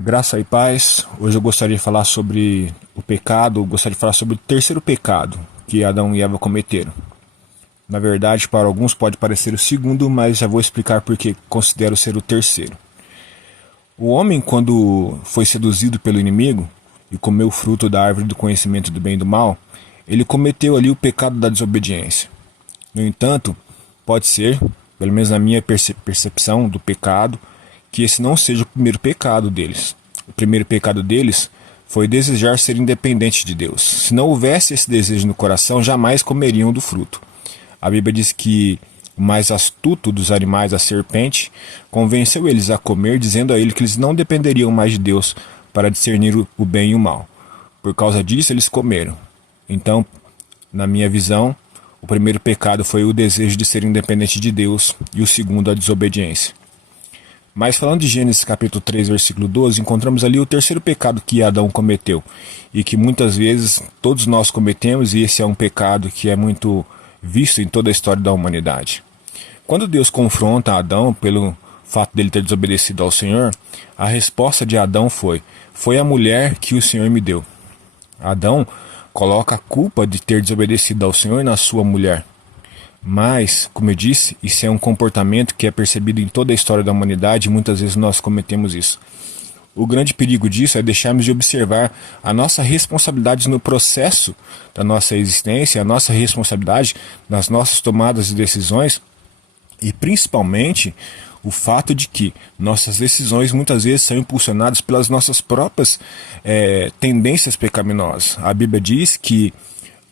Graça e paz. Hoje eu gostaria de falar sobre o pecado, gostaria de falar sobre o terceiro pecado que Adão e Eva cometeram. Na verdade, para alguns pode parecer o segundo, mas já vou explicar porque considero ser o terceiro. O homem, quando foi seduzido pelo inimigo e comeu o fruto da árvore do conhecimento do bem e do mal, ele cometeu ali o pecado da desobediência. No entanto, pode ser, pelo menos na minha percepção do pecado, que esse não seja o primeiro pecado deles. O primeiro pecado deles foi desejar ser independente de Deus. Se não houvesse esse desejo no coração, jamais comeriam do fruto. A Bíblia diz que o mais astuto dos animais, a serpente, convenceu eles a comer, dizendo a ele que eles não dependeriam mais de Deus para discernir o bem e o mal. Por causa disso, eles comeram. Então, na minha visão, o primeiro pecado foi o desejo de ser independente de Deus e o segundo, a desobediência. Mas falando de Gênesis capítulo 3, versículo 12, encontramos ali o terceiro pecado que Adão cometeu e que muitas vezes todos nós cometemos, e esse é um pecado que é muito visto em toda a história da humanidade. Quando Deus confronta Adão pelo fato dele ter desobedecido ao Senhor, a resposta de Adão foi a mulher que o Senhor me deu. Adão coloca a culpa de ter desobedecido ao Senhor na sua mulher. Mas, como eu disse, isso é um comportamento que é percebido em toda a história da humanidade e muitas vezes nós cometemos isso. O grande perigo disso é deixarmos de observar a nossa responsabilidade no processo da nossa existência, a nossa responsabilidade nas nossas tomadas de decisões e principalmente o fato de que nossas decisões muitas vezes são impulsionadas pelas nossas próprias tendências pecaminosas. A Bíblia diz que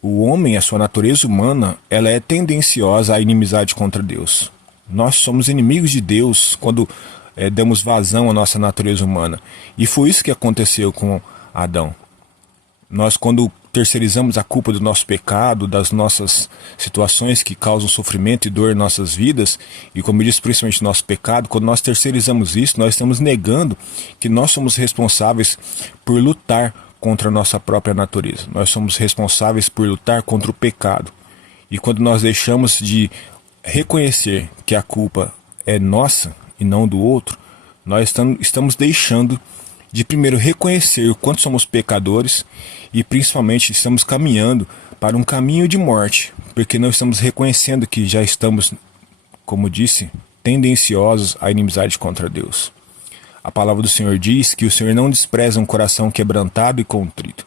o homem, a sua natureza humana, ela é tendenciosa à inimizade contra Deus. Nós somos inimigos de Deus quando damos vazão à nossa natureza humana. E foi isso que aconteceu com Adão. Nós, quando terceirizamos a culpa do nosso pecado, das nossas situações que causam sofrimento e dor em nossas vidas, e como eu disse, principalmente nosso pecado, quando nós terceirizamos isso, nós estamos negando que nós somos responsáveis por lutar contra a nossa própria natureza. Nós somos responsáveis por lutar contra o pecado. E quando nós deixamos de reconhecer que a culpa é nossa e não do outro, nós estamos deixando de primeiro reconhecer o quanto somos pecadores e principalmente estamos caminhando para um caminho de morte, porque não estamos reconhecendo que já estamos, como disse, tendenciosos à inimizade contra Deus. A palavra do Senhor diz que o Senhor não despreza um coração quebrantado e contrito.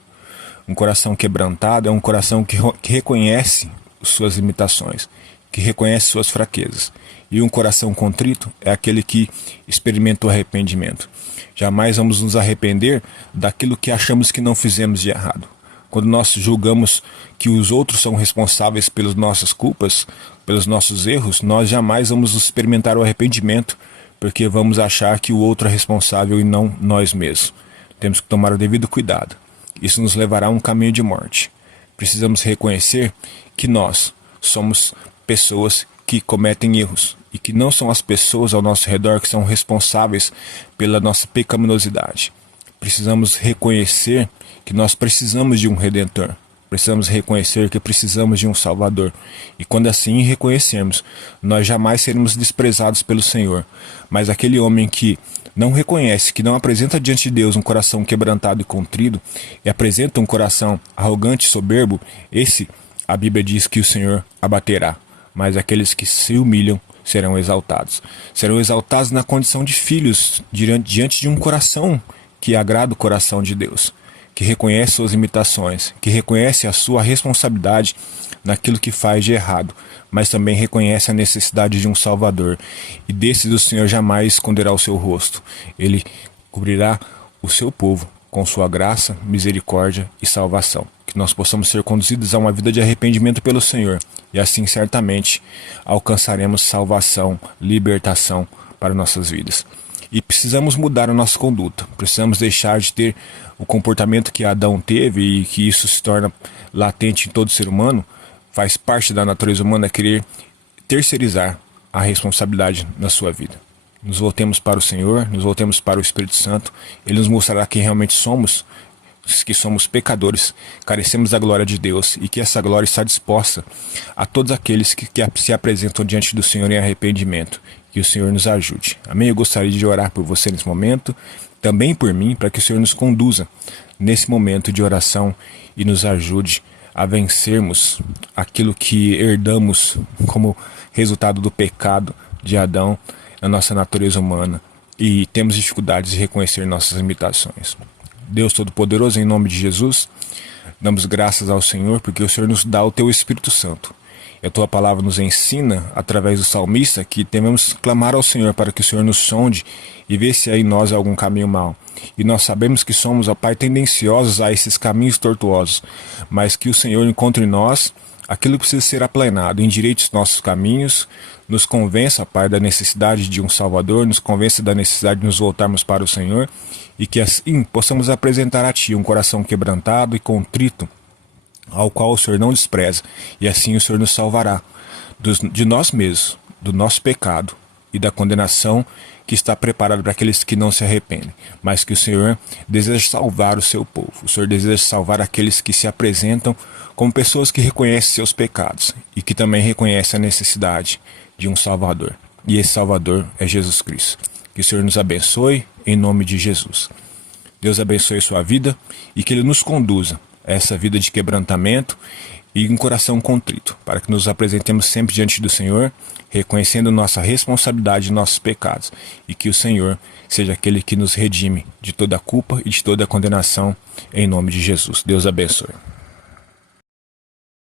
Um coração quebrantado é um coração que reconhece suas limitações, que reconhece suas fraquezas. E um coração contrito é aquele que experimenta o arrependimento. Jamais vamos nos arrepender daquilo que achamos que não fizemos de errado. Quando nós julgamos que os outros são responsáveis pelas nossas culpas, pelos nossos erros, nós jamais vamos experimentar o arrependimento, porque vamos achar que o outro é responsável e não nós mesmos. Temos que tomar o devido cuidado. Isso nos levará a um caminho de morte. Precisamos reconhecer que nós somos pessoas que cometem erros e que não são as pessoas ao nosso redor que são responsáveis pela nossa pecaminosidade. Precisamos reconhecer que nós precisamos de um Redentor. Precisamos reconhecer que precisamos de um Salvador. E quando assim reconhecermos, nós jamais seremos desprezados pelo Senhor. Mas aquele homem que não reconhece, que não apresenta diante de Deus um coração quebrantado e contrido, e apresenta um coração arrogante e soberbo, esse, a Bíblia diz que o Senhor abaterá. Mas aqueles que se humilham serão exaltados. Serão exaltados na condição de filhos, diante de um coração que agrada o coração de Deus, que reconhece suas limitações, que reconhece a sua responsabilidade naquilo que faz de errado, mas também reconhece a necessidade de um Salvador. E desses o Senhor jamais esconderá o seu rosto. Ele cobrirá o seu povo com sua graça, misericórdia e salvação. Que nós possamos ser conduzidos a uma vida de arrependimento pelo Senhor, e assim certamente alcançaremos salvação, libertação para nossas vidas. E precisamos mudar a nossa conduta, precisamos deixar de ter o comportamento que Adão teve, e que isso se torna latente em todo ser humano, faz parte da natureza humana querer terceirizar a responsabilidade na sua vida. Nos voltemos para o Senhor, nos voltemos para o Espírito Santo, Ele nos mostrará quem realmente somos, que somos pecadores, carecemos da glória de Deus e que essa glória está disposta a todos aqueles que se apresentam diante do Senhor em arrependimento. Que o Senhor nos ajude. Amém? Eu gostaria de orar por você nesse momento, também por mim, para que o Senhor nos conduza nesse momento de oração e nos ajude a vencermos aquilo que herdamos como resultado do pecado de Adão na nossa natureza humana e temos dificuldades de reconhecer nossas limitações. Deus Todo-Poderoso, em nome de Jesus, damos graças ao Senhor porque o Senhor nos dá o Teu Espírito Santo. E a Tua palavra nos ensina, através do salmista, que devemos clamar ao Senhor para que o Senhor nos sonde e vê se há em nós algum caminho mau. E nós sabemos que somos, ó Pai, tendenciosos a esses caminhos tortuosos, mas que o Senhor encontre em nós aquilo que precisa ser aplanado, endireite os nossos caminhos, nos convença, Pai, da necessidade de um Salvador, nos convença da necessidade de nos voltarmos para o Senhor e que assim possamos apresentar a Ti um coração quebrantado e contrito, ao qual o Senhor não despreza, e assim o Senhor nos salvará de nós mesmos, do nosso pecado e da condenação que está preparada para aqueles que não se arrependem, mas que o Senhor deseja salvar o seu povo. O Senhor deseja salvar aqueles que se apresentam como pessoas que reconhecem seus pecados e que também reconhecem a necessidade de um Salvador. E esse Salvador é Jesus Cristo. Que o Senhor nos abençoe em nome de Jesus. Deus abençoe sua vida e que Ele nos conduza a essa vida de quebrantamento e um coração contrito, para que nos apresentemos sempre diante do Senhor, reconhecendo nossa responsabilidade e nossos pecados, e que o Senhor seja aquele que nos redime de toda a culpa e de toda a condenação, em nome de Jesus. Deus abençoe.